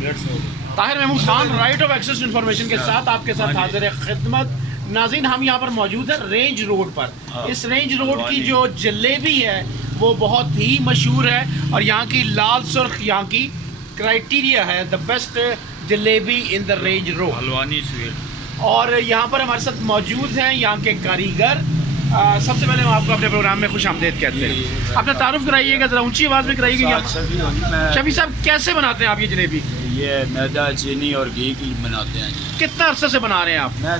150 Tahir Mahmood Khan right of access information کے ساتھ آپ کے ساتھ حاضر خدمت ناظرین. ہم یہاں پر موجود ہیں رینج روڈ پر. اس رینج روڈ کی جو جلیبی ہے وہ بہت ہی مشہور ہے اور یہاں کی لال سرخ یہاں کی کرائٹیریا ہے the best jalebi in the range road. Halwani sweet. اور یہاں پر ہمارے ساتھ موجود ہیں یہاں کے کاریگر. سب سے پہلے ہم آپ کو اپنے پروگرام میں خوش آمدید کہتے ہیں. اپنا تعارف کرائیے گا ذرا اونچی آواز میں کرائیے گا. شفیع صاحب کیسے بناتے ہیں آپ یہ جلیبی؟ یہ میدا چینی اور گھی کی بناتے ہیں. کتنا عرصے سے بنا رہے ہیں آپ؟ میں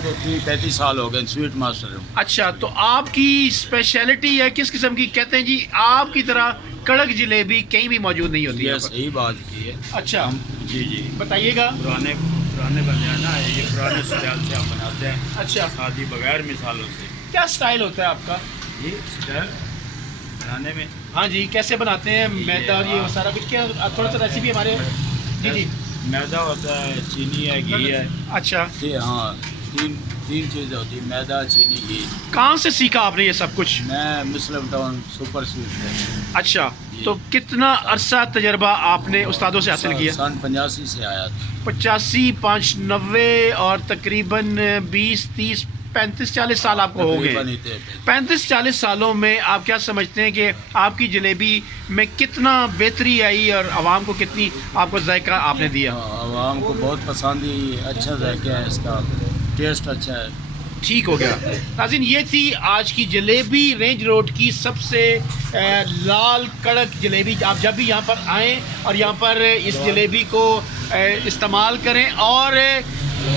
35 سال ہو گئے سویٹ ماسٹر ہوں. اچھا تو آپ کی اسپیشلٹی ہے کس قسم کی؟ کہتے ہیں جی آپ کی طرح کڑک جلیبی کہیں بھی موجود نہیں ہوتی. یہ صحیح بات کی ہے. اچھا جی جی بتائیے گا. پرانے بندے ہیں نا, یہ پرانے اسٹائل سے ہم بناتے ہیں. اچھا شادی بغیر مثالوں سے. کیا سٹائل ہوتا ہے آپ کا یہ اسٹائل بنانے میں؟ ہاں جی کیسے بناتے ہیں میدا اور یہ سارا کچھ؟ کیا تھوڑا سا ریسیپی ہمارے. جی جی میدا ہوتا ہے, چینی ہے, گھی ہے. اچھا ہاں تین چیزیں ہوتی ہیں, میدا چینی گھی. کہاں سے سیکھا آپ نے یہ سب کچھ؟ میں مسلم ٹاؤن سپر سویٹ سے. اچھا تو کتنا عرصہ تجربہ آپ نے استادوں سے حاصل کیا؟ سن 85 سے آیا تھا. 85 5 90 اور تقریباً 20 30 35 40 سال آپ کو ہو گئے. 35 40 سالوں میں آپ کیا سمجھتے ہیں کہ آپ کی جلیبی میں کتنا بہتری آئی اور عوام کو کتنی آپ کو ذائقہ آپ نے دیا؟ عوام کو بہت پسند ہی, اچھا ذائقہ ہے اس کا, ٹیسٹ اچھا ہے. ٹھیک ہو گیا. ناظرین یہ تھی آج کی جلیبی رینج روڈ کی سب سے لال کڑک جلیبی. آپ جب بھی یہاں پر آئیں اور یہاں پر اس جلیبی کو استعمال کریں اور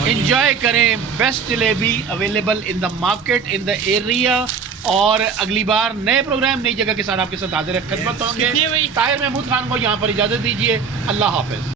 انجوائے کریں. Best jalebi available in the market in the area. اور اگلی بار نئے پروگرام نئی جگہ کے ساتھ آپ کے ساتھ حاضر خدمت ہوں گے. طاہر محمود خان کو یہاں پر اجازت دیجیے. اللہ حافظ.